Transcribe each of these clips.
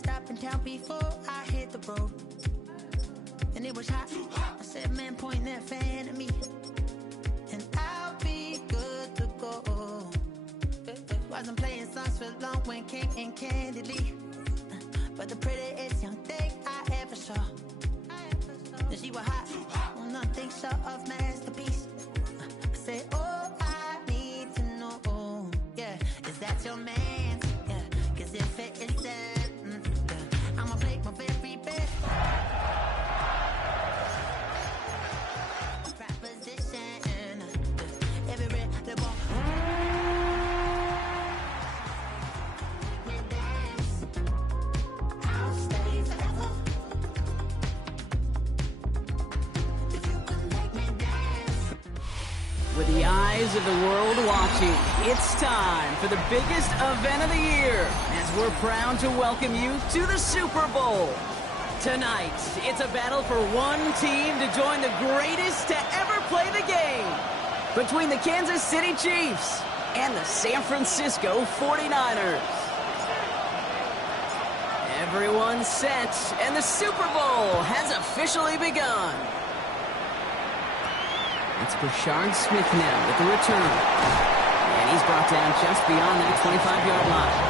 stop in town before I hit the road. And it was hot. I said, man, point that fan at me, and I'll be good to go. Wasn't playing songs for long when came in candidly, but the prettiest young thing I ever saw. And she was hot, nothing short of masterpiece. I said, oh, I need to know, yeah, is that your man? Yeah, cause if it isn't, yeah, I'ma make my very best proposition. Every red ball. With the eyes of the world watching, it's time for the biggest event of the year, as we're proud to welcome you to the Super Bowl. Tonight, it's a battle for one team to join the greatest to ever play the game, between the Kansas City Chiefs and the San Francisco 49ers. Everyone's set, and the Super Bowl has officially begun. It's Brashard Smith now with the return. And he's brought down just beyond that 25-yard line.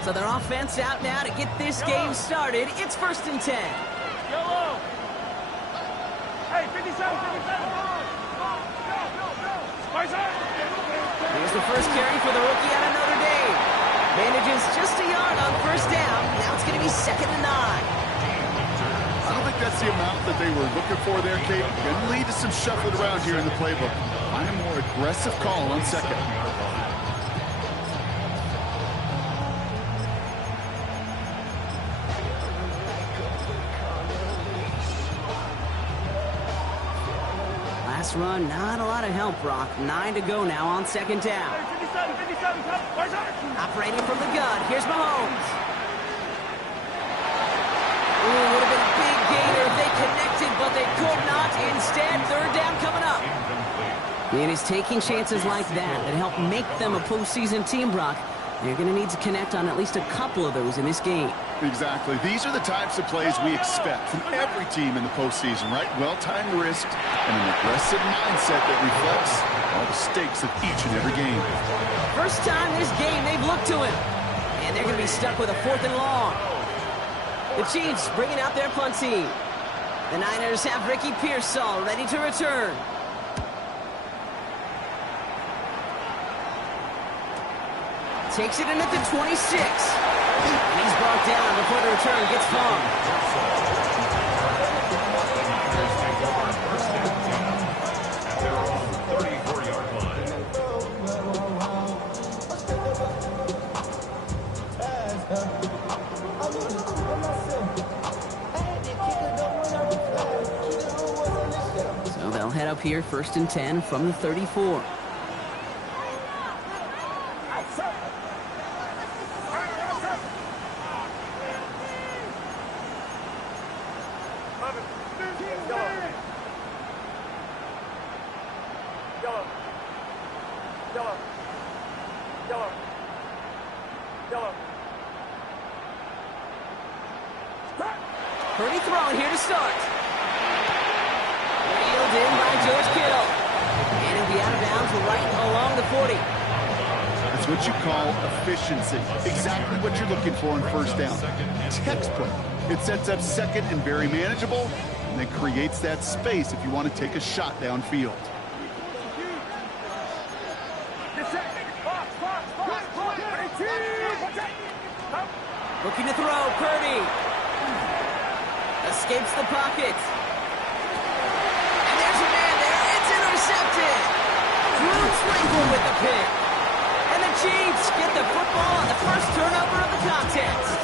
So their offense out now to get this game started. It's 1st and 10. Yellow. Hey, 57, 57. Here's the first carry for the rookie out of Notre Dame. Manages just a yard on 1st down. Now it's going to be 2nd and 9. I don't think that's the amount that they were looking for there, Kate. Going to lead to some shuffling around here in the playbook. Find a more aggressive call on 2nd. Last run, not a lot of help, Brock. 9 to go now on 2nd down. 57, 57, Operating from the gun, here's Mahomes. Ooh, would have been a big gainer if they connected, but they could not. Instead, 3rd down coming up. And it's taking chances like that help make them a postseason team, Brock. They're going to need to connect on at least a couple of those in this game. Exactly. These are the types of plays we expect from every team in the postseason, right? Well-timed risk and an aggressive mindset that reflects all the stakes of each and every game. First time this game they've looked to him. And they're going to be stuck with a 4th and long. The Chiefs bringing out their punt team. The Niners have Ricky Pearsall ready to return. Takes it in at the 26. And he's brought down before the return gets hung. So they'll head up here 1st and 10 from the 34. Purdy throwing here to start. Reeled in by George Kittle. And he'll be out of bounds right along the 40. That's what you call efficiency. Exactly what you're looking for on 1st down. Textbook. It sets up 2nd and very manageable, and then creates that space if you want to take a shot downfield. Looking to throw, Purdy. Escapes the pocket. And there's a man there. It's intercepted. Drew Sprinkle with the pick. And the Chiefs get the football on the first turnover of the contest.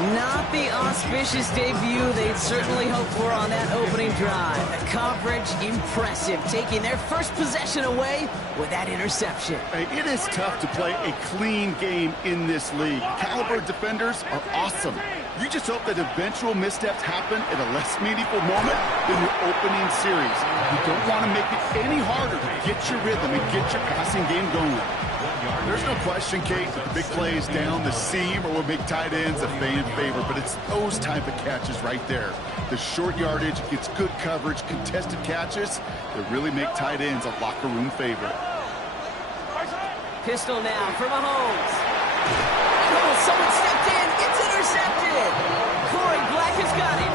Not the auspicious debut they'd certainly hoped for on that opening drive. The coverage, impressive, taking their first possession away with that interception. Hey, it is tough to play a clean game in this league. Caliber defenders are awesome. You just hope that eventual missteps happen at a less meaningful moment than your opening series. You don't want to make it any harder to get your rhythm and get your passing game going. There's no question, Kate, that the big plays down the seam or will make tight ends a fan favorite, but it's those type of catches right there. The short yardage gets good coverage, contested catches that really make tight ends a locker room favorite. Pistol now for Mahomes. Oh, someone stepped in. It's intercepted. Corey Black has got it.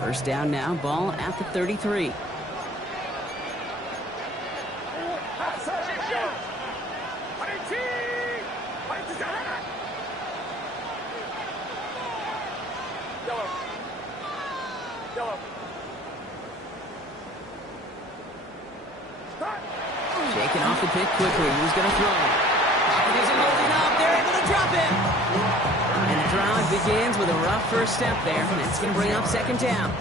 First down now, ball at the 33. Shaking off the pick quickly. He was going to throw. Pocket isn't holding up. They're able to drop him. And the drive begins with a rough first step there. That's going to bring up second down.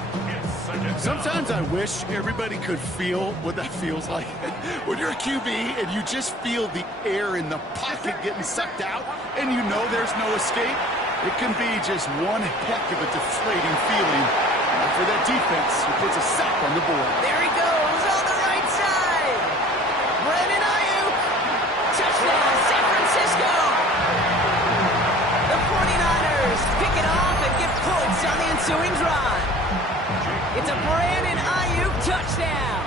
Sometimes I wish everybody could feel what that feels like. When you're a QB and you just feel the air in the pocket getting sucked out and you know there's no escape, it can be just one heck of a deflating feeling. And for that defense, who puts a sack on the board. There he goes on the right side. Brandon Ayuk. Touchdown, San Francisco. The 49ers pick it off and get points on the ensuing drive. It's a Brandon Ayuk touchdown.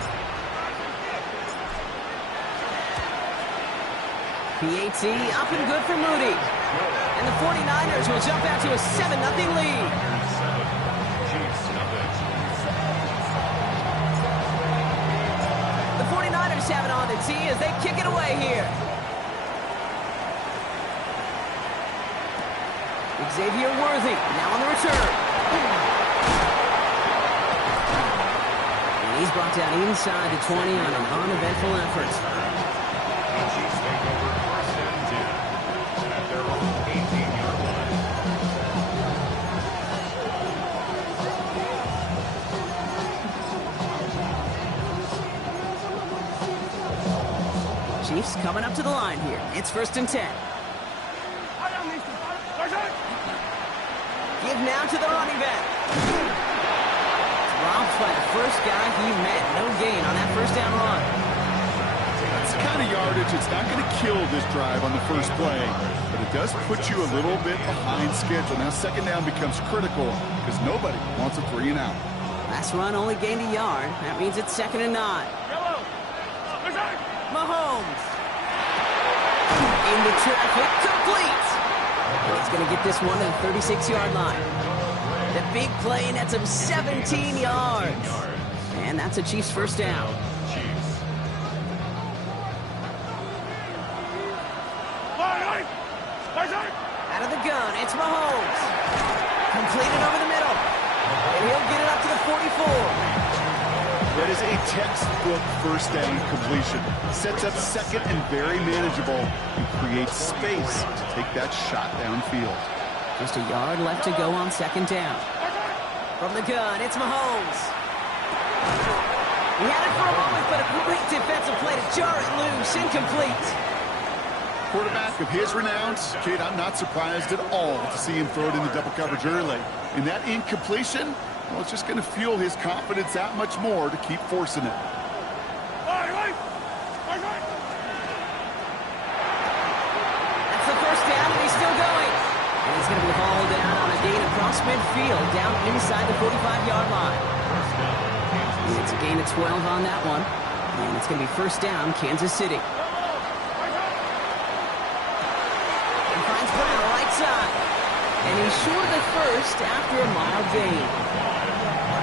PAT up and good for Moody. And the 49ers will jump out to a 7-0 lead. The 49ers have it on the tee as they kick it away here. Xavier Worthy now on the return. And he's brought down inside the 20 on an uneventful effort. Chiefs coming up to the line here. It's 1st and 10. Give now to the running back. Dropped by the first guy he met. No gain on that first down run. That's the kind of yardage. It's not going to kill this drive on the first play, but it does put you a little bit behind schedule. Now second down becomes critical because nobody wants a 3 and out. Last run only gained a yard. That means it's 2nd and 9. Mahomes. Into traffic, complete. And he's going to get this one to the 36-yard line. The big play, and that's him 17 yards. And that's a Chiefs first down. Out of the gun, it's Mahomes. Completed over the middle. And he'll get it up to the 44. That is a textbook first down completion. Sets up second and very manageable and creates space to take that shot downfield. Just a yard left to go on second down. From the gun, it's Mahomes. He had it for a moment, but a great defensive play to jar it loose. Incomplete. Quarterback of his renown, Kate, I'm not surprised at all to see him throw it in the double coverage early. And that incompletion, well, it's just going to fuel his confidence that much more to keep forcing it. That's the first down, and he's still going. And he's going to be hauled down on a gain across midfield, down inside the 45-yard line. And it's a gain of 12 on that one. And it's going to be first down, Kansas City. And finds Brown right side. And he's short of the first after a mild gain.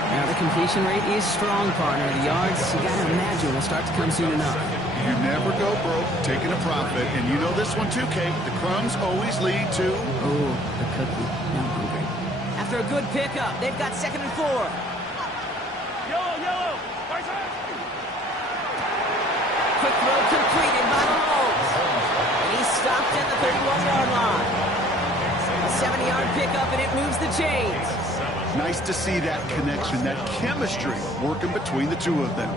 Now the completion rate is strong, partner. The yards, you got to imagine, will start to come soon enough. You never go broke taking a profit. And you know this one too, Kate. The crumbs always lead to... Oh, the cookie. Now I'm hungry. After a good pickup, they've got 2nd and 4. Yellow. Right side. Quick throw completed by Mahomes. And he's stopped at the 31-yard line. A 70-yard pickup, and it moves the chains. Nice to see that connection, that chemistry working between the two of them.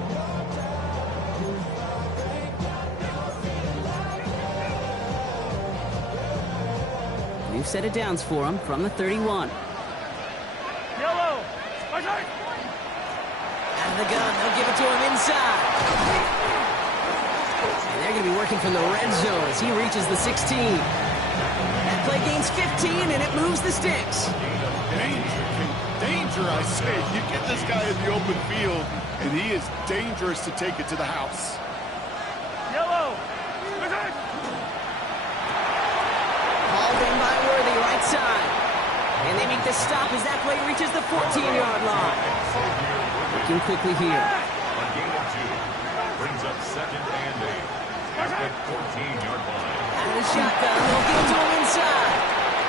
New set of downs for him from the 31. Yellow. Right side. Out of the gun, they'll give it to him inside. And they're going to be working from the red zone as he reaches the 16. That play gains 15, and it moves the sticks. Danger, I say. You get this guy in the open field, and he is dangerous to take it to the house. Yellow. Right side. Hauled in by Worthy, right side. And they make the stop as that play reaches the 14-yard line. Looking quickly here. A gain of 2. Brings up 2nd and 8. At the 14-yard line. Out of the shotgun, they'll give it to him inside.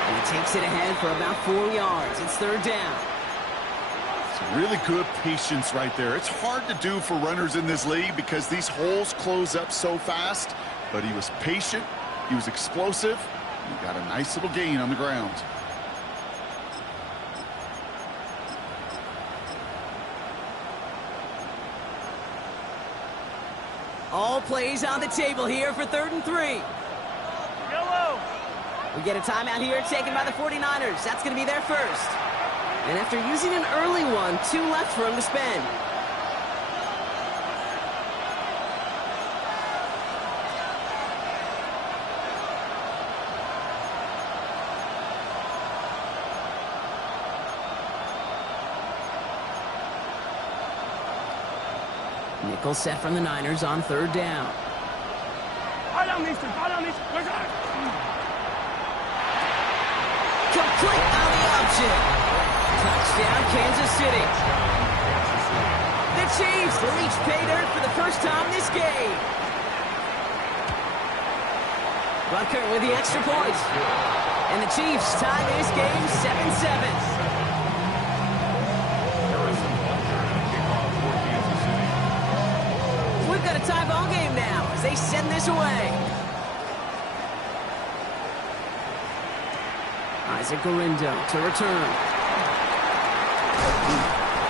And he takes it ahead for about 4 yards. It's 3rd down. Really good patience right there. It's hard to do for runners in this league because these holes close up so fast. But he was patient. He was explosive. He got a nice little gain on the ground. All plays on the table here for 3rd and 3. Yellow. We get a timeout here taken by the 49ers. That's going to be their first. And after using an early one, 2 left for him to spend. Nickel set from the Niners on 3rd down. Right on these two. Right side. Complete on the option. Touchdown, Kansas City. The Chiefs reach pay dirt for the first time this game. Rucker with the extra point. And the Chiefs tie this game 7-7. We've got a tie ball game now as they send this away. Isaac Gorindo to return.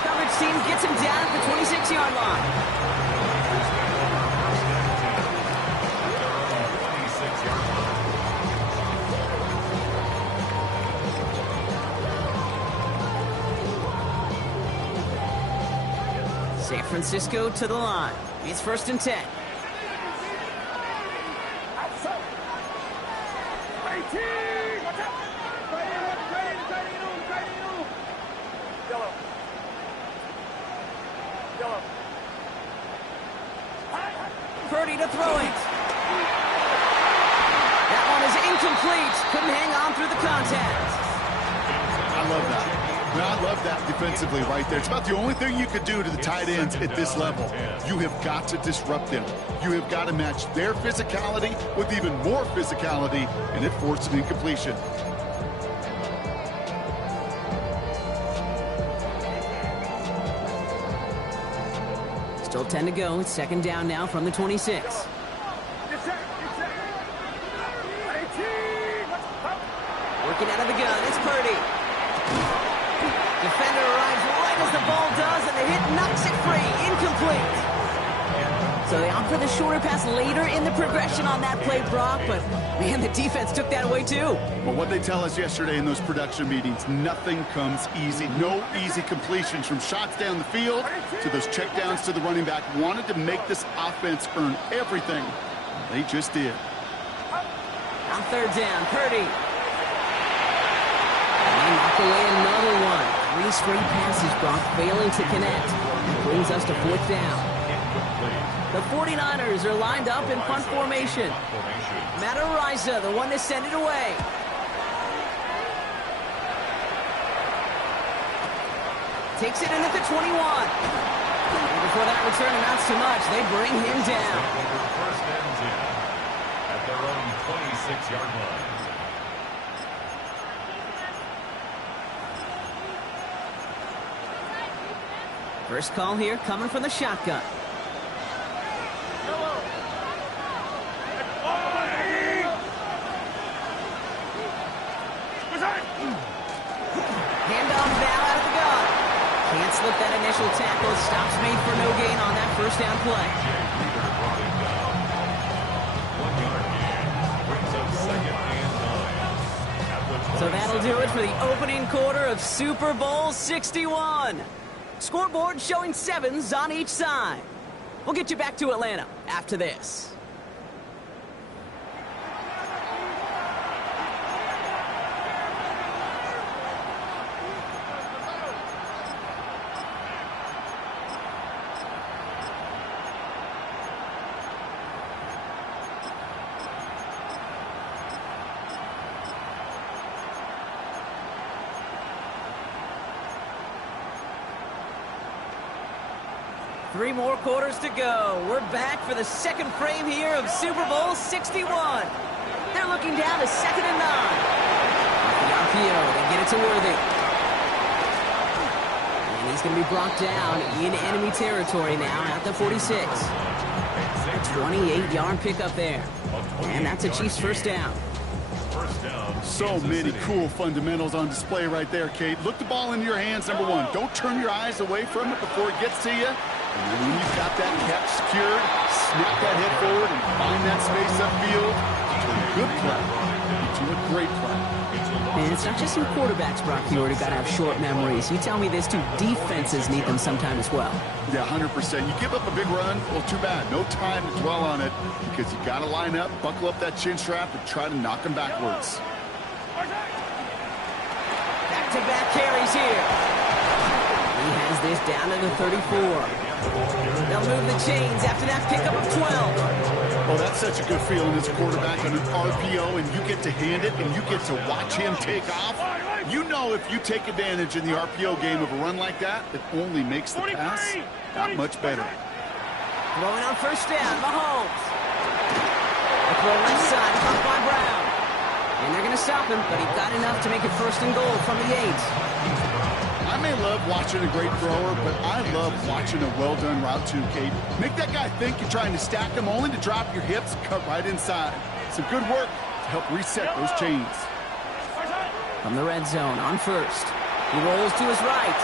Coverage team gets him down at the 26-yard line. San Francisco to the line. It's 1st and 10. Purdy to throw it. That one is incomplete. Couldn't hang on through the contact. I love that. I love that defensively right there. It's about the only thing you could do to the tight ends at this level. You have got to disrupt them. You have got to match their physicality with even more physicality, and it forced an incompletion. Still 10 to go. It's 2nd down now from the 26. Working out of the gun. It's Purdy. Defender arrives right as the ball does, and the hit knocks it free. Incomplete. So they opt for the shorter pass later in the progression on that play, Brock, but, man, the defense took that away too. Well, what they tell us yesterday in those production meetings, nothing comes easy. No easy completions from shots down the field to those checkdowns to the running back. Wanted to make this offense earn everything. They just did. On 3rd down, Purdy. And they knock away another one. 3 straight passes, Brock, failing to connect. That brings us to 4th down. The 49ers are lined up in punt formation. Matt Ariza, the one to send it away. Takes it in at the 21. And before that return amounts to much, they bring him down. 1st and 10 at their own 26-yard line. First call here coming from the shotgun. Handoff now out of the gun. Can't slip that initial tackle. Stops made for no gain on that first down play. So that'll do it for the opening quarter of Super Bowl 61. Scoreboard showing 7s on each side. We'll get you back to Atlanta after this. Three more quarters to go. We're back for the second frame here of Super Bowl 61. They're looking down to 2nd and 9. The RPO, they get it to Worthy. And he's going to be brought down in enemy territory now at the 46. A 28-yard pickup there. And that's a Chiefs first down. So many cool fundamentals on display right there, Kate. Look the ball in your hands, number one. Don't turn your eyes away from it before it gets to you. And then when you've got that catch secured, snap that head forward and find that space upfield. To a good play. To a great play. And it's not just some quarterbacks, Brock, you already got to have short memories. You tell me this too, defenses need them sometime as well. Yeah, 100%. You give up a big run, well, too bad. No time to dwell on it because you got to line up, buckle up that chin strap, and try to knock them backwards. Back-to-back carries here. He has this down to the 34. They'll move the chains after that pickup of 12. Oh, that's such a good feeling as a quarterback on an RPO, and you get to hand it, and you get to watch him take off. You know if you take advantage in the RPO game of a run like that, it only makes the pass that much better. Throwing on first down, Mahomes. The throw left side, caught by Brown. And they're going to stop him, but he got enough to make it 1st and goal from the 8. I may love watching a great thrower, but I love watching a well-done route too, Kate. Make that guy think you're trying to stack him only to drop your hips, cut right inside. Some good work to help reset those chains. From the red zone on first. He rolls to his right.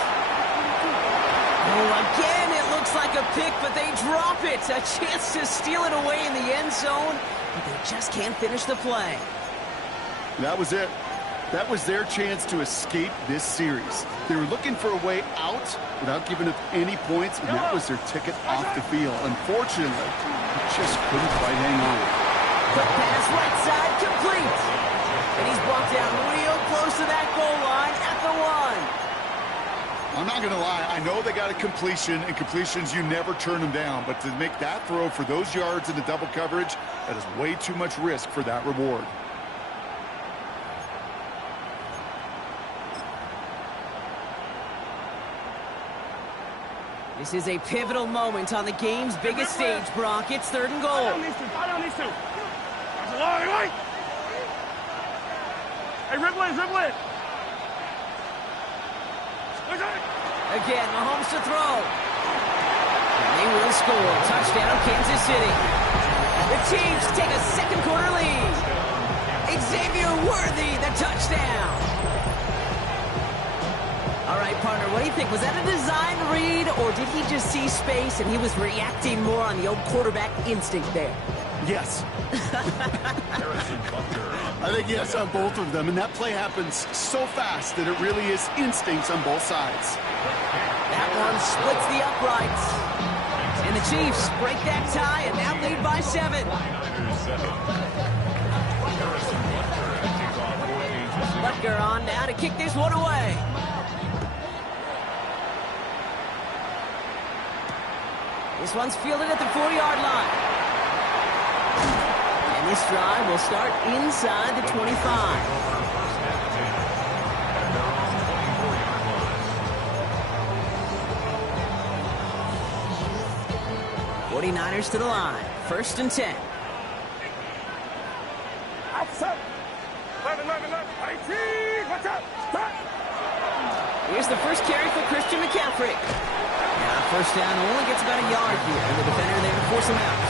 Oh, again, it looks like a pick, but they drop it. A chance to steal it away in the end zone, but they just can't finish the play. That was it. That was their chance to escape this series. They were looking for a way out without giving up any points, and that was their ticket off the field. Unfortunately, they just couldn't quite hang on. Quick pass right side, complete. And he's brought down real close to that goal line at the 1. I'm not going to lie. I know they got a completion, and completions, you never turn them down. But to make that throw for those yards in the double coverage, that is way too much risk for that reward. This is a pivotal moment on the game's biggest stage, Brock. It's 3rd and goal. Down these two. Hey, dribble it. Again, Mahomes to throw. And they will score. Touchdown, Kansas City. The Chiefs take a 2nd quarter lead. Xavier Worthy, the touchdown. All right, partner, what do you think? Was that a design read, or did he just see space and he was reacting more on the old quarterback instinct there? Yes. I think yes on both of them, and that play happens so fast that it really is instincts on both sides. That one splits the uprights. And the Chiefs break that tie and now lead by 7. Butker on now to kick this one away. This one's fielded at the 4-yard line. And this drive will start inside the 25. 49ers to the line. 1st and 10. Outside. 11, 18. Watch out. Here's the first carry for Christian McCaffrey. Now First down only gets about a yard here, and the defender there to force him out.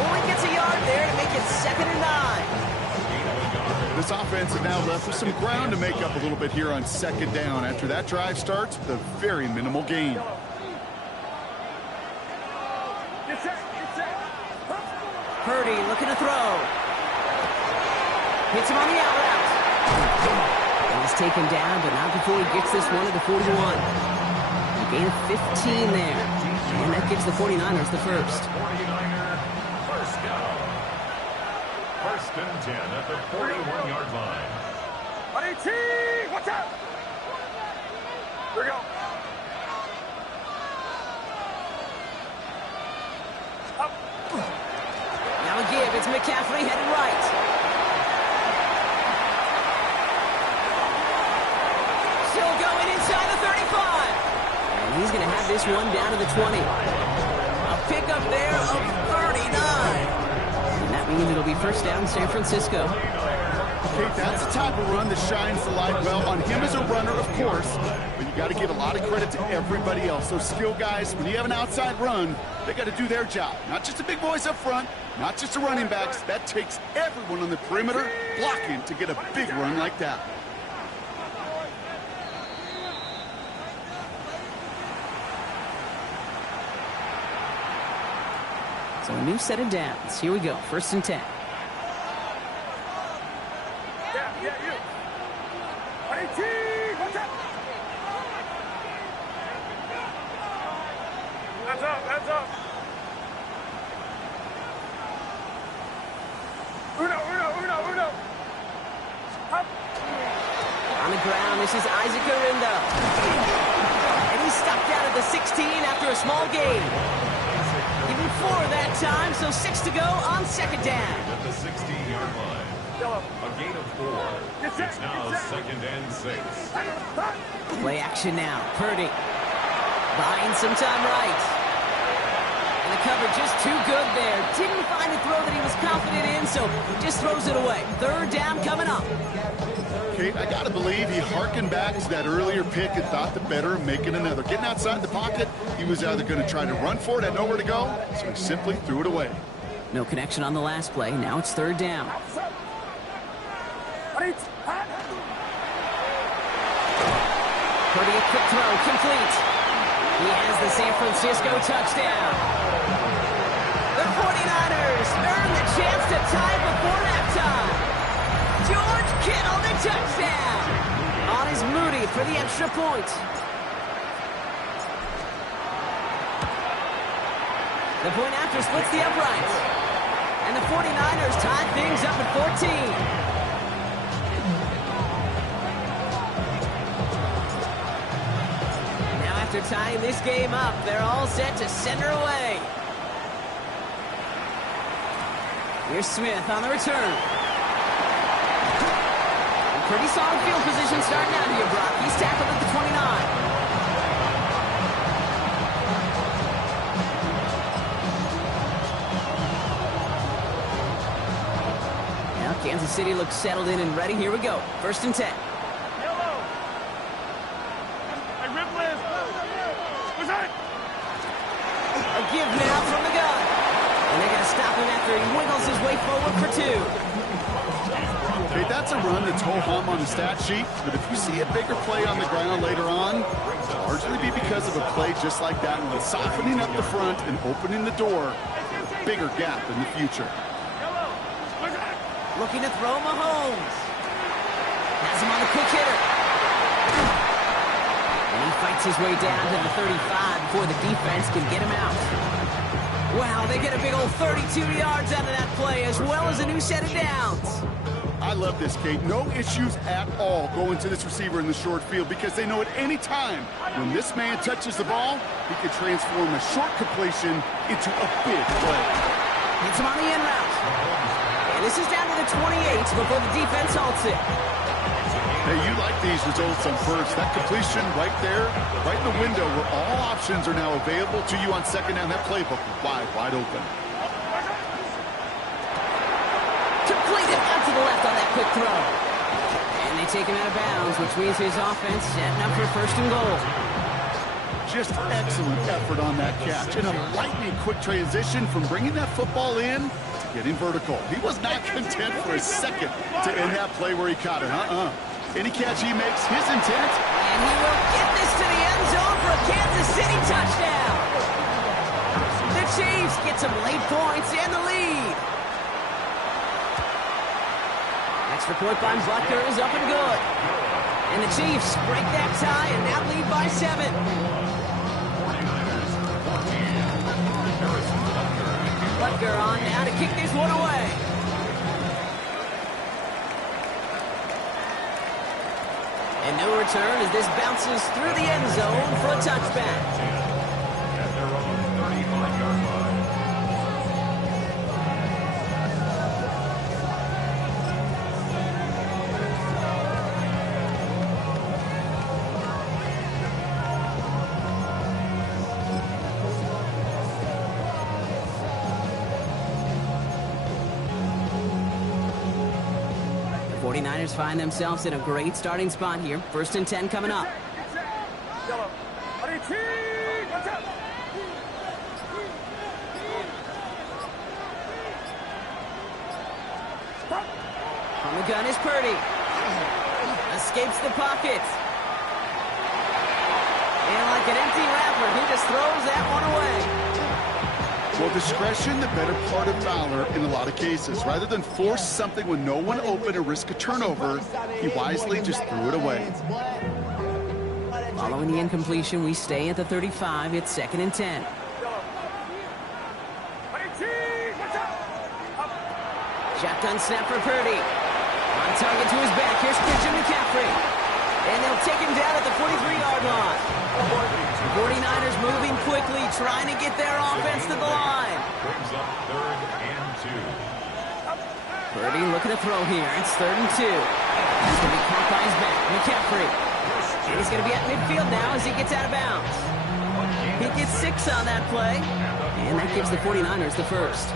Only gets a yard there to make it 2nd and 9. This offense is now left with some ground to make up a little bit here on 2nd down after that drive starts with a very minimal gain. Purdy looking to throw. Hits him on the out route. And he's taken down, but not before he gets this one at the 41. A gain of 15 there. And that gives the 49ers the first. 49er, first down. 1st and 10 at the 41-yard line. Watch out! Here we go. Now a give. It's McCaffrey headed right. Still going inside the 35. And he's going to have this one down to the 20. A pickup there of 39. And that means it'll be first down San Francisco. Okay, that's the type of run that shines the light well on him as a runner, of course, but you got to give a lot of credit to everybody else. Those skill guys, when you have an outside run, they got to do their job. Not just the big boys up front, not just the running backs. That takes everyone on the perimeter blocking to get a big run like that. So a new set of downs. Here we go. 1st and 10. Yeah, you. Watch out! Hands up! Uno! Up! On the ground, this is Isaac Arinda. And he's stopped out at the 16 after a small gain. Even 4 that time, so 6 to go on 2nd down. At the 16-yard line. A gain of 4. It's now 2nd and 6. Play action now. Purdy buying some time right. And the cover just too good there. Didn't find a throw that he was confident in, so just throws it away. 3rd down coming up. Okay, I got to believe he harkened back to that earlier pick and thought the better of making another. Getting outside the pocket, he was either going to try to run for it, had nowhere to go, so he simply threw it away. No connection on the last play. Now it's 3rd down. Purdy, a quick throw, complete. He has the San Francisco touchdown. The 49ers earn the chance to tie before halftime. George Kittle, the touchdown. On his Moody for the extra point. The point after splits the uprights. And the 49ers tie things up at 14. After tying this game up, they're all set to center away. Here's Smith on the return. Pretty solid field position starting out here, Brock. He's tackled at the 29. Now Kansas City looks settled in and ready. Here we go. 1st and 10. A give now from the gun. And they're going to stop him after he wiggles his way forward for 2. Okay, that's a run that's ho-hum on the stat sheet, but if you see a bigger play on the ground later on, it'll largely be because of a play just like that one, softening up the front and opening the door for a bigger gap in the future. Looking to throw Mahomes. Has him on the quick hitter. And he fights his way down to the 35 before the defense can get him out. Wow, they get a big old 32 yards out of that play, as well as a new set of downs. I love this, Kate. No issues at all going to this receiver in the short field because they know at any time when this man touches the ball, he can transform a short completion into a big play. Hits him on the in route. And this is down to the 28 before the defense halts it. Hey, you like these results on first. That completion right there, right in the window where all options are now available to you on 2nd down. That playbook wide open. Completed out to the left on that quick throw. And they take him out of bounds, which means his offense setting up for 1st and goal. Just excellent effort on that catch. And a lightning quick transition from bringing that football in to getting vertical. He was not content for a second to end that play where he caught it. Any catch he makes, his intent. And he will get this to the end zone for a Kansas City touchdown. The Chiefs get some late points and the lead. Extra point by Butker is up and good. And the Chiefs break that tie and now lead by 7. Butker on now to kick this one away. And no return as this bounces through the end zone for a touchback. At their own 35-yard line. The 49ers find themselves in a great starting spot here. 1st and 10 coming up. On the gun is Purdy. Escapes the pocket. And like an empty wrapper, he just throws that one away. Well, discretion, the better part of valor in a lot of cases. Rather than force something with no one open or risk a turnover, he wisely just threw it away. Following the incompletion, we stay at the 35. It's 2nd and 10. Shotgun snap for Purdy. On target to his back. Here's Christian McCaffrey. And they'll take him down at the 43-yard line. The 49ers moving quickly, trying to get their offense to the line. Brings up 3rd and 2. Purdy looking to throw here. It's 3rd and 2. He's going to be caught by his back. McCaffrey. And he's going to be at midfield now as he gets out of bounds. He gets 6 on that play. And that gives the 49ers the first.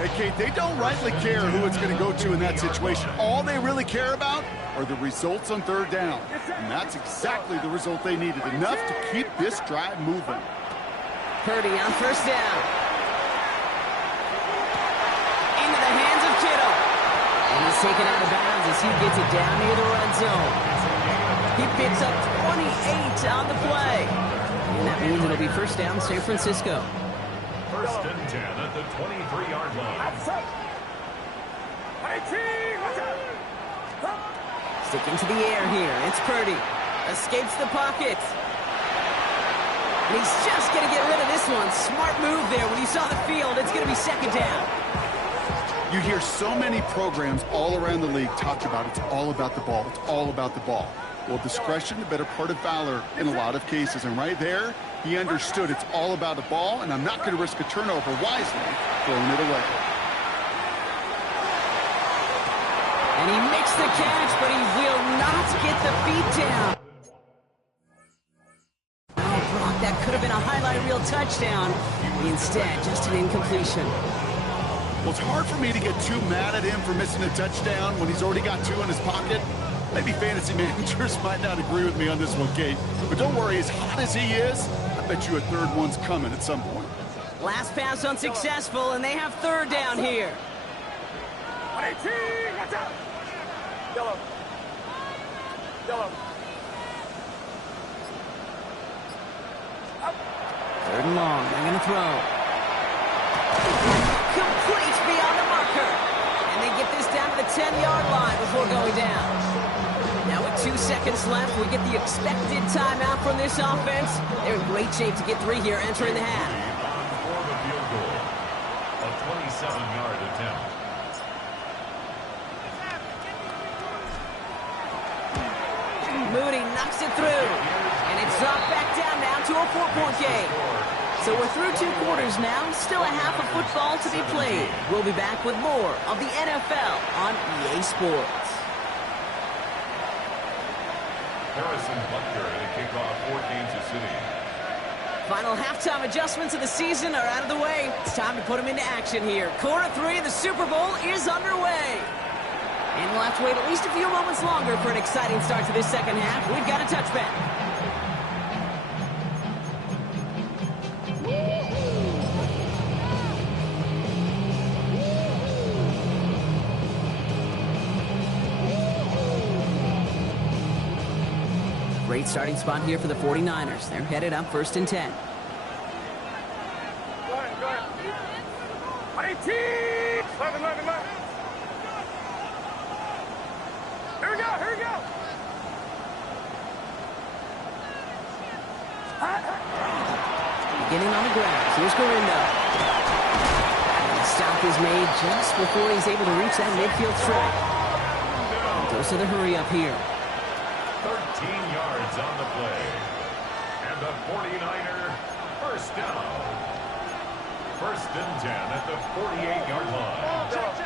Hey, Kate, they don't rightly care who it's going to go to in that situation. All they really care about are the results on 3rd down. And that's exactly the result they needed. Enough to keep this drive moving. Purdy on 1st down. Into the hands of Kittle. And he's taken out of bounds as he gets it down near the red zone. He picks up 28 on the play. And that means it'll be 1st down San Francisco. 1st and 10 at the 23-yard line. Sticking to the air here. It's Purdy. Escapes the pocket. And he's just going to get rid of this one. Smart move there. When he saw the field, it's going to be 2nd down. You hear so many programs all around the league talk about it's all about the ball. It's all about the ball. Well, discretion, the better part of valor in a lot of cases. And right there, he understood it's all about the ball, and I'm not going to risk a turnover, wisely throwing it away. And he makes the catch, but he will not get the feet down. Oh, Brock, that could have been a highlight reel touchdown. Instead, just an incompletion. Well, it's hard for me to get too mad at him for missing a touchdown when he's already got 2 in his pocket. Maybe fantasy managers might not agree with me on this one, Kate. But don't worry, as hot as he is, I bet you a 3rd one's coming at some point. Last pass unsuccessful, and they have 3rd down here. 3rd and long. They're going to throw. Complete beyond the marker. And they get this down to the 10-yard line before going down. Now with 2 seconds left, we get the expected timeout from this offense. They're in great shape to get 3 here entering the half. For the field goal. A 27-yard attempt. Moody knocks it through. And it's dropped back down now to a 4-point game. So we're through 2 quarters now. Still a half of football to be played. We'll be back with more of the NFL on EA Sports. Harrison Butker to kick off for Kansas City. Final halftime adjustments of the season are out of the way. It's time to put them into action here. Quarter 3 of the Super Bowl is underway. And we'll have to wait at least a few moments longer for an exciting start to this second half. We've got a touchback. Great starting spot here for the 49ers. They're headed up 1st and 10. Go ahead. 18! 11. Here we go! Beginning on the ground. Here's Gorindo. The stop is made just before he's able to reach that midfield strike. Goes to the hurry up here. 13 yards on the play. And the 49er first down. 1st and 10 at the 48-yard line. Check.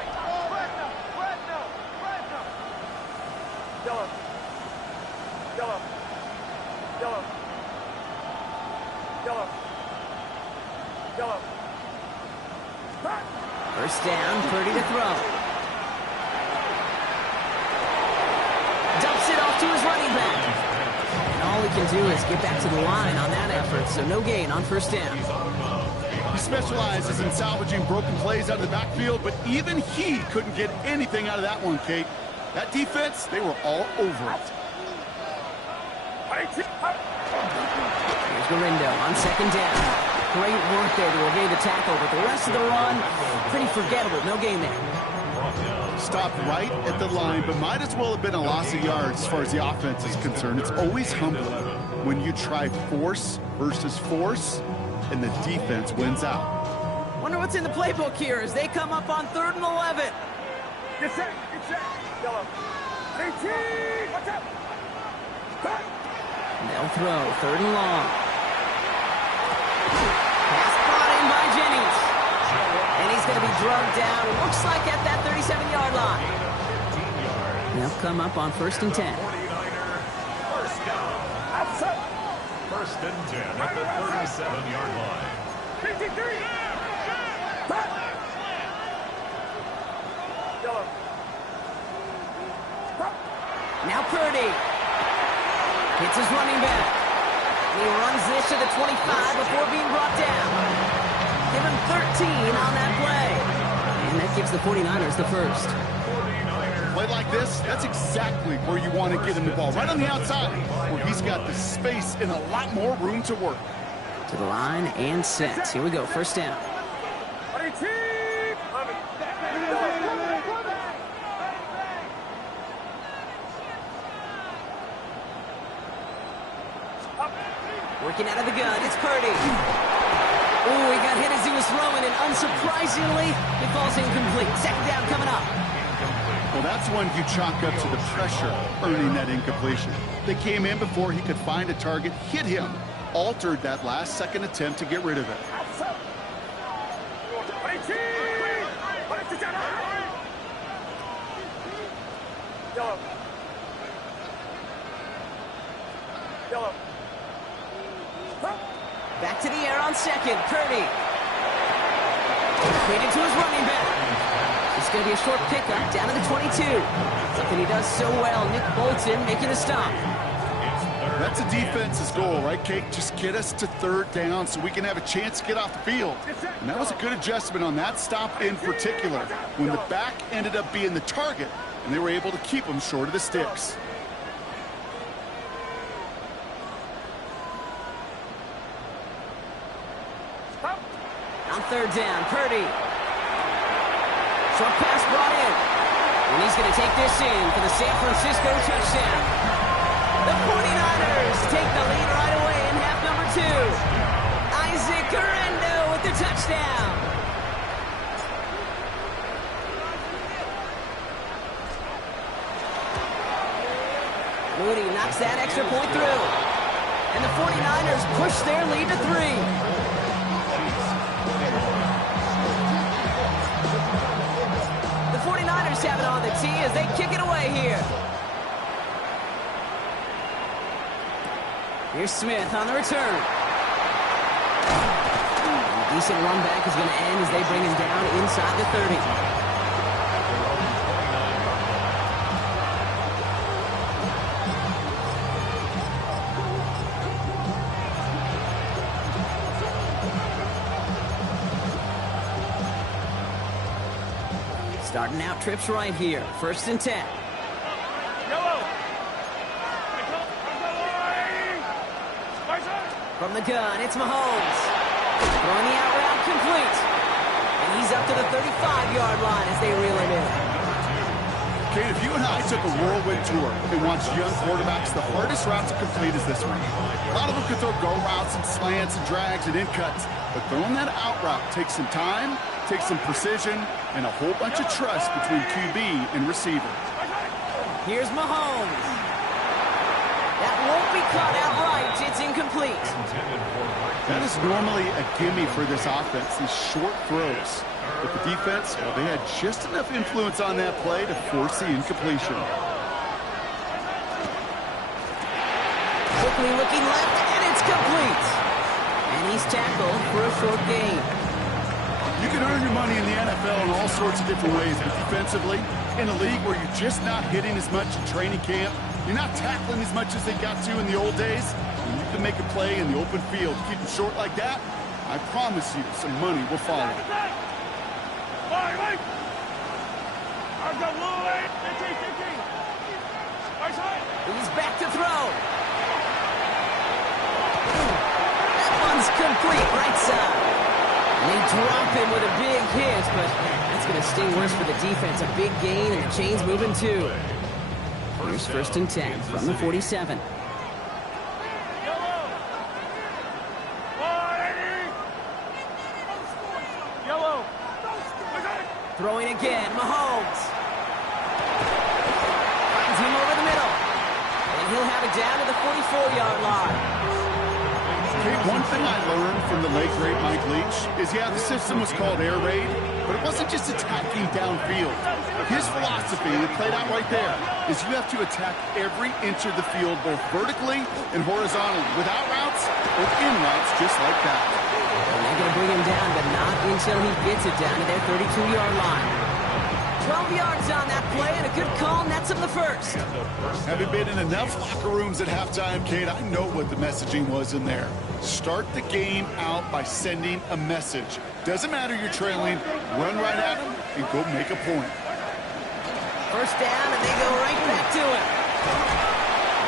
Yellow. 1st down, Purdy to throw. Dumps it off to his running back. And all he can do is get back to the line on that effort, so no gain on 1st down. He specializes in salvaging broken plays out of the backfield, but even he couldn't get anything out of that one, Kate. That defense, they were all over it. Here's Gorindo on 2nd down. Great work there to evade the tackle, but the rest of the run, pretty forgettable. No gain there. Stopped right at the line, but might as well have been a loss of yards as far as the offense is concerned. It's always humbling when you try force versus force, and the defense wins out. Wonder what's in the playbook here as they come up on 3rd and 11. Get set. Yellow. 18! Watch out! They'll throw 3rd and long. Pass brought in by Jennings. And he's going to be drugged down. Looks like at that 37-yard line. They'll come up on 1st and 10. 49er first down. Outside. 1st and 10 at the 37-yard line. 53! Yellow. Now Purdy. Hits his running back. He runs this to the 25 before being brought down. Give him 13 on that play. And that gives the 49ers the first. Play like this, that's exactly where you want to get him the ball. Right on the outside, where he's got the space and a lot more room to work. To the line and set. Here we go, 1st down. 18! Working out of the gun, it's Purdy. Oh, he got hit as he was throwing, and unsurprisingly, it falls incomplete. 2nd down coming up. Well, that's when you chalk up to the pressure earning that incompletion. They came in before he could find a target, hit him, altered that last-second attempt to get rid of it. Yellow. Back to the air on 2nd. Purdy. Completed to his running back. It's going to be a short pickup down to the 22. Something he does so well. Nick Bolton making a stop. That's a defense's goal, right, Kate? Just get us to 3rd down so we can have a chance to get off the field. And that was a good adjustment on that stop in particular, when the back ended up being the target, and they were able to keep him short of the sticks. On 3rd down, Purdy. Short pass brought in. And he's going to take this in for the San Francisco touchdown. The 49ers take the lead right away in half number 2. Isaac Gorindo with the touchdown. Moody knocks that extra point through. And the 49ers push their lead to 3. The 49ers have it on the tee as they kick it away here. Here's Smith on the return. A decent run back is going to end as they bring him down inside the 30. Starting out trips right here. 1st and 10. Yellow. From the gun, it's Mahomes. Throwing the out route complete. And he's up to the 35-yard line as they reel him in. Kate, if you and I took a whirlwind tour and watched young quarterbacks, the hardest route to complete is this one. A lot of them could throw go routes and slants and drags and in cuts, but throwing that out route takes some time, takes some precision, and a whole bunch of trust between QB and receiver. Here's Mahomes. That won't be caught outright. It's incomplete. That is normally a gimme for this offense, these short throws. But the defense, well, they had just enough influence on that play to force the incompletion. Quickly looking left, and it's complete. And he's tackled for a short gain. You can earn your money in the NFL in all sorts of different ways, but defensively, in a league where you're just not hitting as much in training camp, you're not tackling as much as they got to in the old days, and you can make a play in the open field. Keep it short like that, I promise you some money will follow. He's back to throw. That one's complete, right side. And they drop him with a big hit, but that's going to sting worse for the defense. A big gain, and the chain's moving too. Here's 1st and 10 from the 47. Throwing again, Mahomes. Finds him over the middle. And he'll have it down to the 44-yard line. Okay, one thing I learned from the late great Mike Leach is, yeah, the system was called air raid, but it wasn't just attacking downfield. His philosophy, and it played out right there, is you have to attack every inch of the field, both vertically and horizontally, without routes or in routes, just like that. And they're going to bring him down, but not until he gets it down to their 32-yard line. 12 yards on that play, and a good call nets him the first. Having been in enough locker rooms at halftime, Kate, I know what the messaging was in there. Start the game out by sending a message. Doesn't matter you're trailing, run right at him and go make a point. First down, and they go right back to him.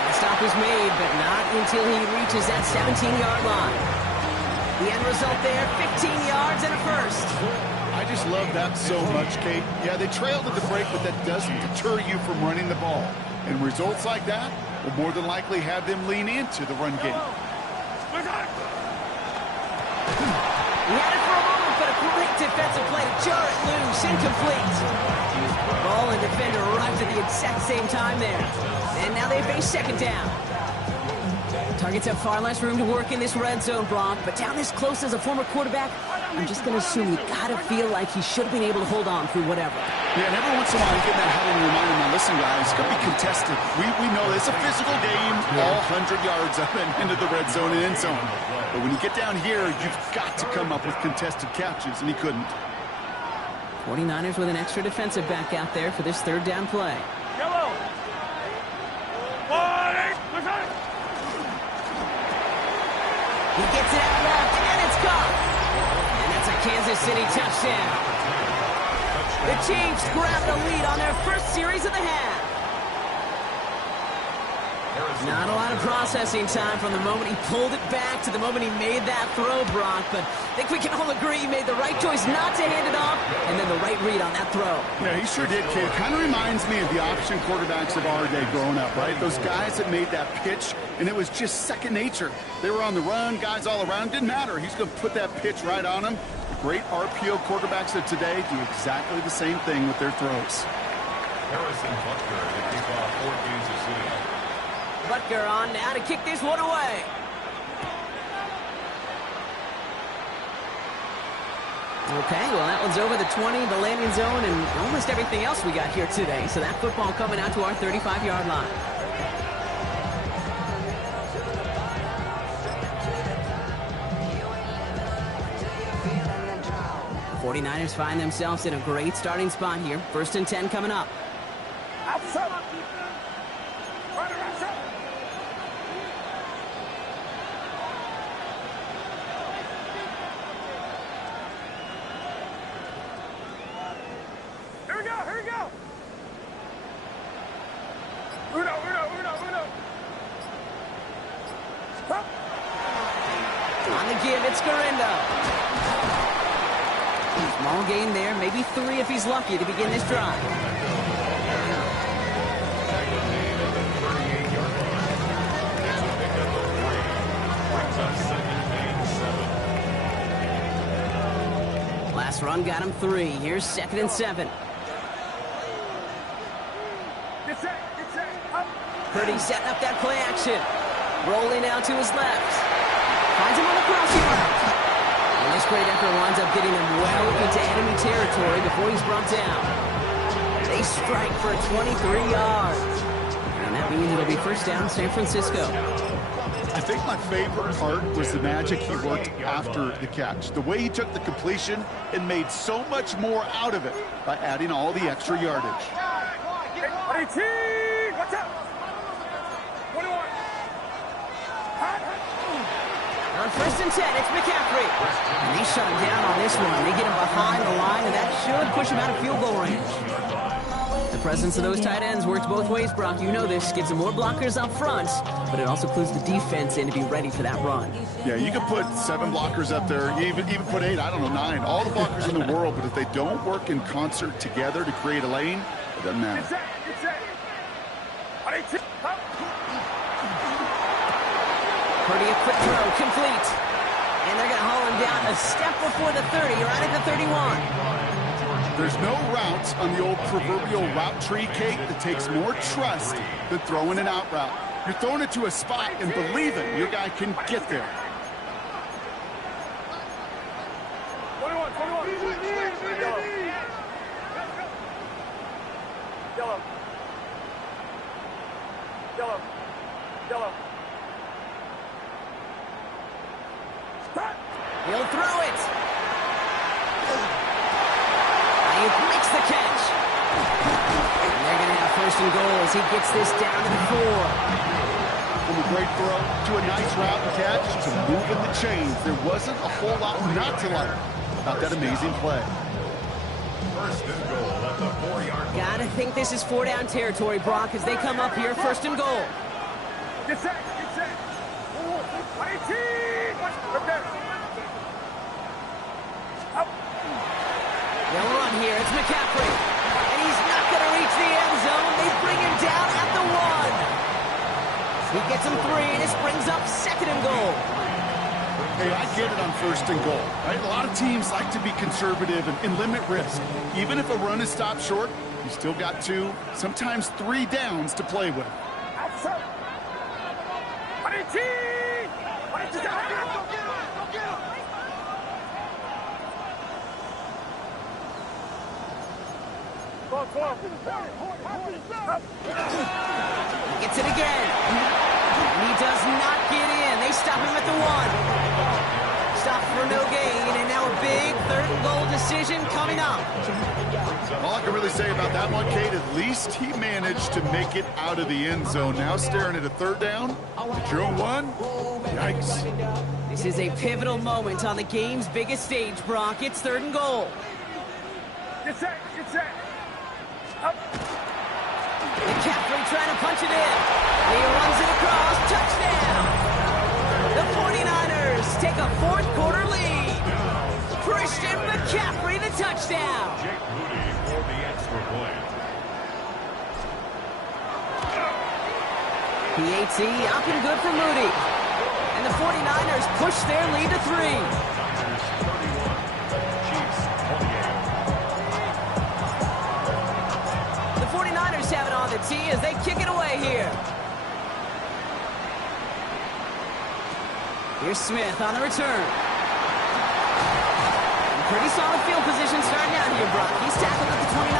The stop is made, but not until he reaches that 17-yard line. The end result there, 15 yards and a first. I just love that so much, Kate. Yeah, they trailed at the break, but that doesn't deter you from running the ball. And results like that will more than likely have them lean into the run game. He had it for a moment, but a great defensive play to jar it loose, incomplete. Ball and defender arrived at the exact same time there. And now they face second down. Targets have far less room to work in this red zone, Brock, but down this close as a former quarterback, I'm just going to assume you got to feel like he should have been able to hold on through whatever. Yeah, and every once in a while you get that huddle and remind him, now listen, guys, it's going to be contested. We know it's a physical game, all 100 yards up and into the red zone and end zone. But when you get down here, you've got to come up with contested catches, and he couldn't. 49ers with an extra defensive back out there for this third down play. Yellow. He gets it out left, and it's caught. And that's a Kansas City touchdown. The Chiefs grab the lead on their first series of the half. Not a lot of processing time from the moment he pulled it back to the moment he made that throw, Brock. But I think we can all agree he made the right choice not to hand it off, and then the right read on that throw. Yeah, he sure did, kid. Kind of reminds me of the option quarterbacks of our day growing up, right? Those guys that made that pitch, and it was just second nature. They were on the run, guys all around. Didn't matter. He's going to put that pitch right on them. The great RPO quarterbacks of today do exactly the same thing with their throws. Harrison Butker to kick off for Kansas City. Butker on now to kick this one away. Okay, well, that one's over the 20, the landing zone, and almost everything else we got here today. So that football coming out to our 35-yard line. The 49ers find themselves in a great starting spot here. 1st and 10 coming up. give. It's Garindo. Small gain there, maybe 3 if he's lucky to begin this drive. Last run got him 3. Here's 2nd and 7. Purdy setting up that play action. Rolling out to his left. Finds him on the crossing route. And this great effort winds up getting him well into enemy territory before he's brought down. They strike for 23 yards. And that means it'll be first down San Francisco. I think my favorite part was the magic he worked after the catch. The way he took the completion and made so much more out of it by adding all the extra yardage. Watch out! 21. On 1st and 10, it's McCaffrey. And they shut him down on this one. They get him behind the line, and that should push him out of field goal range. The presence of those tight ends works both ways, Brock. You know this. Gives them more blockers up front, but it also clues the defense in to be ready for that run. Yeah, you can put 7 blockers up there, even put 8, I don't know, 9. All the blockers in the world, but if they don't work in concert together to create a lane, it doesn't matter. Purdy, a quick throw, complete. And they're going to haul him down a step before the 30, right at the 31. There's no route on the old proverbial route tree, Kate, that takes more trust than throwing an out route. You're throwing it to a spot, and believe it, your guy can get there. 21. Yellow. He'll throw it. He makes the catch. And they're going to have 1st and goal as he gets this down to the 4. From a great throw to a nice route and catch to moving the chains. There wasn't a whole lot not to like about that amazing play. 1st and goal at the 4-yard line. Gotta think this is 4-down territory, Brock, as they come up here 1st and goal. Get set. 18. Right there. They'll run here. It's McCaffrey. And he's not going to reach the end zone. They bring him down at the 1. He gets him 3, and this brings up 2nd and goal. Hey, I get it on 1st and goal, right? A lot of teams like to be conservative and limit risk. Even if a run is stopped short, you still got 2, sometimes 3 downs to play with. Outside. 18. He gets it again. And he does not get in. They stop him at the 1. Stop for no gain, and now a big 3rd and goal decision coming up. All I can really say about that one, Kate, at least he managed to make it out of the end zone. Now staring at a 3rd down, at your own 1, yikes. This is a pivotal moment on the game's biggest stage, Brock. It's 3rd and goal. Get set. McCaffrey trying to punch it in. He runs it across. Touchdown! The 49ers take a 4th quarter lead. Christian McCaffrey, the touchdown. Jake Moody for the extra point. PAT up and good for Moody. And the 49ers push their lead to 3. Niners 31, Chiefs 28. The 49ers have it on the tee as they kick it away here. Here's Smith on the return. And pretty solid field position starting out here, Brock. He's tackled at the 29.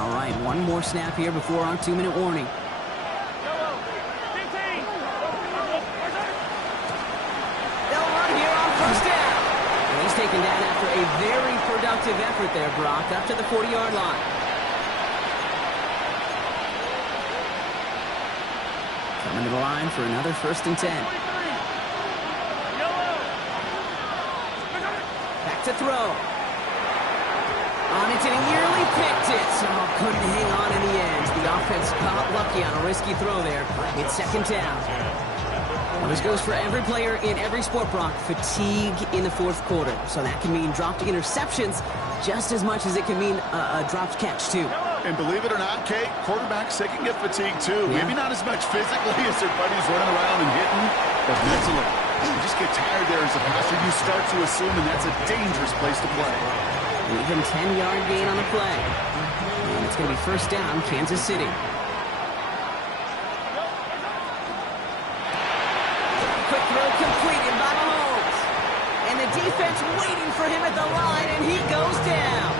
All right, one more snap here before our 2-minute warning. Taken down after a very productive effort there, Brock, up to the 40-yard line. Coming to the line for another 1st and 10. Back to throw. On it, and he nearly picked it. So couldn't hang on in the end. The offense got lucky on a risky throw there. It's 2nd down. Well, this goes for every player in every sport, Brock. Fatigue in the 4th quarter. So that can mean dropped interceptions just as much as it can mean a dropped catch, too. And believe it or not, Kate, quarterbacks, they can get fatigued, too. Yeah. Maybe not as much physically as their buddies running around and hitting, but mentally. You just get tired there as a passer. You start to assume, and that's a dangerous place to play. Even 10-yard gain on the play. And it's going to be 1st down, Kansas City. Quick throw completed by Mahomes. And the defense waiting for him at the line, and he goes down.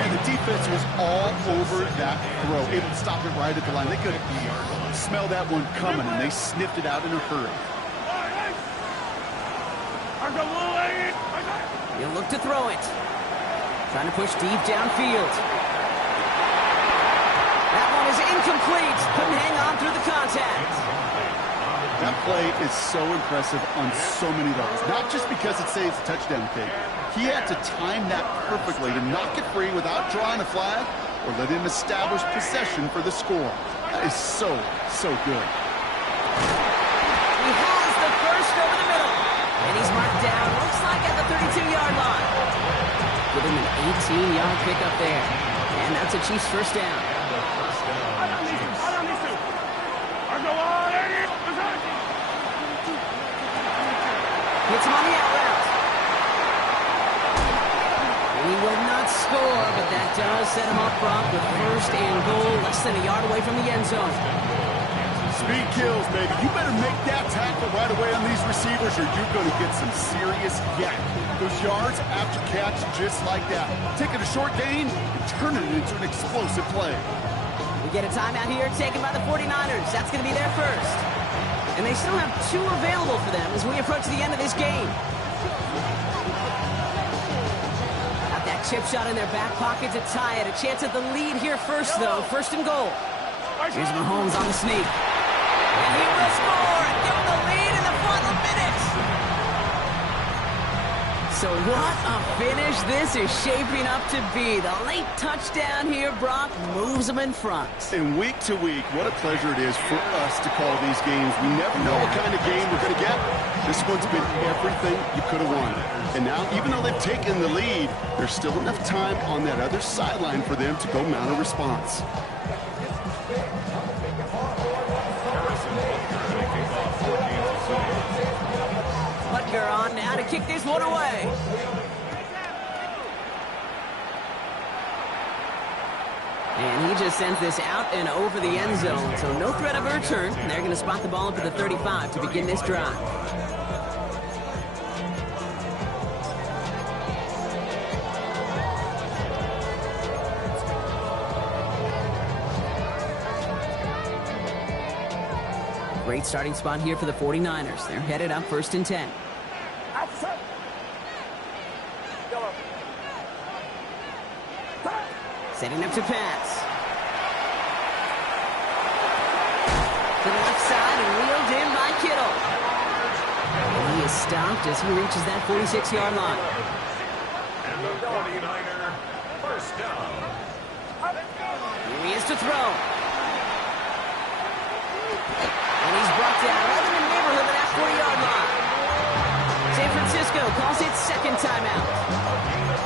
And the defense was all over that throw. Able to stop it right at the line. They could smell that one coming, and they sniffed it out in a hurry. He'll look to throw it. Trying to push deep downfield. That one is incomplete. Couldn't hang on through the contact. That play is so impressive on so many levels. Not just because it saves a touchdown, Kate. He had to time that perfectly to knock it free without drawing a flag or let him establish possession for the score. That is so good. He has the first over the middle. And he's marked down, looks like at the 32-yard line. Give him an 18-yard pickup there. And that's a Chiefs 1st down. Hits him on the out route. He will not score, but that does set him up, Brock, with 1st and goal, less than a yard away from the end zone. Speed kills, baby. You better make that tackle right away on these receivers or you're going to get some serious yak. Those yards after catch just like that. Taking a short gain and turning it into an explosive play. We get a timeout here taken by the 49ers. That's going to be their first. And they still have 2 available for them as we approach the end of this game. Got that chip shot in their back pocket to tie it. A chance at the lead here first, though. 1st and goal. Here's Mahomes on the sneak. And he will score and give them the lead in the final minutes. So what a finish this is shaping up to be. The late touchdown here, Brock, moves them in front. And week to week, what a pleasure it is for us to call these games. We never know what kind of game we're going to get. This one's been everything you could have wanted. And now, even though they've taken the lead, there's still enough time on that other sideline for them to go mount a response. Butker on now to kick this one away. And he just sends this out and over the end zone, so no threat of a return. They're going to spot the ball up at the 35 to begin this drive. Great starting spot here for the 49ers. They're headed up 1st and 10. Setting up to pass. To the left side and wheeled in by Kittle. And he is stopped as he reaches that 46-yard line. And the 49er first down. Here he is to throw. And he's brought down right in the neighborhood of that 40-yard line. San Francisco calls it 2nd timeout.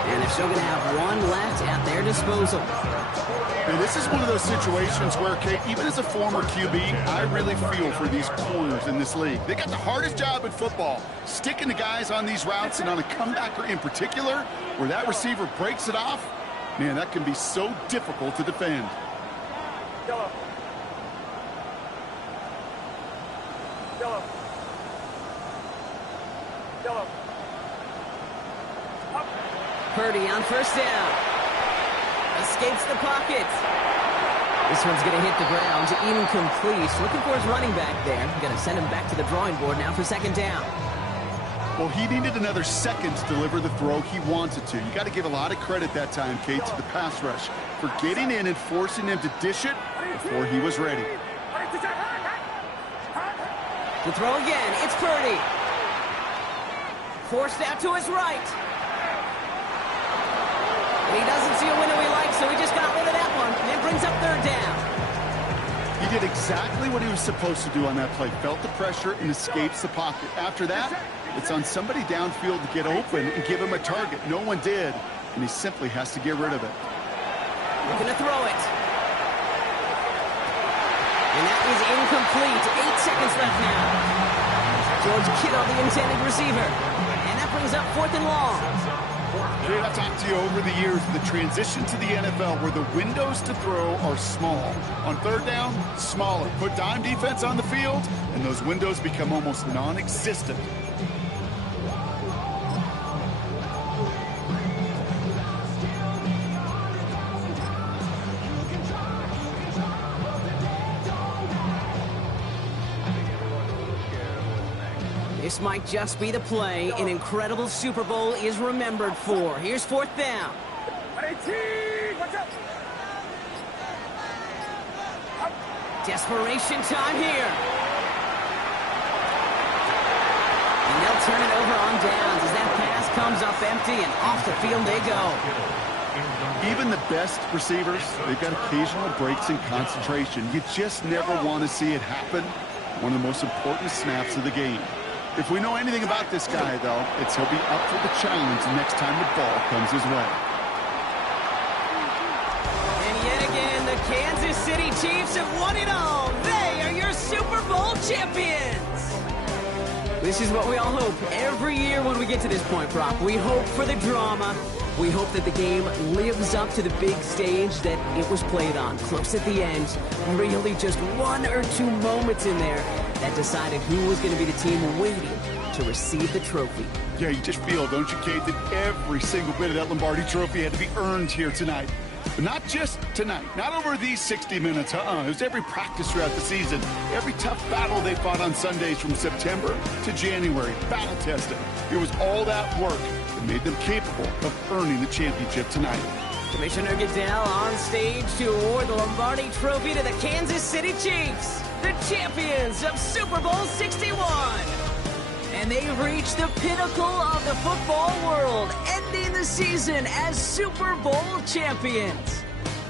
And they're still going to have 1 left at their disposal. And this is one of those situations where, Kate, even as a former QB, I really feel for these corners in this league. They got the hardest job in football, sticking the guys on these routes and on a comebacker in particular, where that receiver breaks it off. Man, that can be so difficult to defend. Purdy on 1st down. Escapes the pocket. This one's going to hit the ground. Incomplete. Looking for his running back there. Going to send him back to the drawing board now for 2nd down. Well, he needed another second to deliver the throw he wanted to. You got to give a lot of credit that time, Kate, to the pass rush for getting in and forcing him to dish it before he was ready. To throw again, it's Purdy. Forced out to his right. And he doesn't see a window he likes, so he just got rid of that one. And brings up third down. He did exactly what he was supposed to do on that play. Felt the pressure and escapes the pocket. After that, it's on somebody downfield to get open and give him a target. No one did, and he simply has to get rid of it. Looking to throw it. And that is incomplete. 8 seconds left now. George Kittle, the intended receiver. And that brings up 4th and long. Jay, I've talked to you over the years, the transition to the NFL where the windows to throw are small. On third down, smaller. Put dime defense on the field, and those windows become almost non-existent. This might just be the play an incredible Super Bowl is remembered for. Here's 4th down. Desperation time here. And they'll turn it over on downs as that pass comes up empty and off the field they go. Even the best receivers, they've got occasional breaks in concentration. You just never want to see it happen. One of the most important snaps of the game. If we know anything about this guy, though, it's he'll be up for the challenge next time the ball comes his way. And yet again, the Kansas City Chiefs have won it all. They are your Super Bowl champions. This is what we all hope every year when we get to this point, Brock. We hope for the drama. We hope that the game lives up to the big stage that it was played on. Close at the end, really just 1 or 2 moments in there that decided who was going to be the team waiting to receive the trophy. Yeah, you just feel, don't you, Kate, that every single bit of that Lombardi trophy had to be earned here tonight. But not just tonight, not over these 60 minutes, It was every practice throughout the season, every tough battle they fought on Sundays from September to January, battle tested. It was all that work that made them capable of earning the championship tonight. Commissioner Goodell on stage to award the Lombardi Trophy to the Kansas City Chiefs, the champions of Super Bowl 61. And they've reached the pinnacle of the football world, ending the season as Super Bowl champions.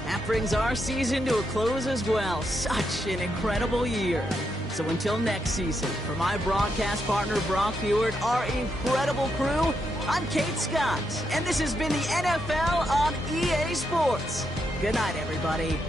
That brings our season to a close as well. Such an incredible year. So until next season, for my broadcast partner Brock Hewitt, our incredible crew, I'm Kate Scott, and this has been the NFL on EA Sports. Good night, everybody.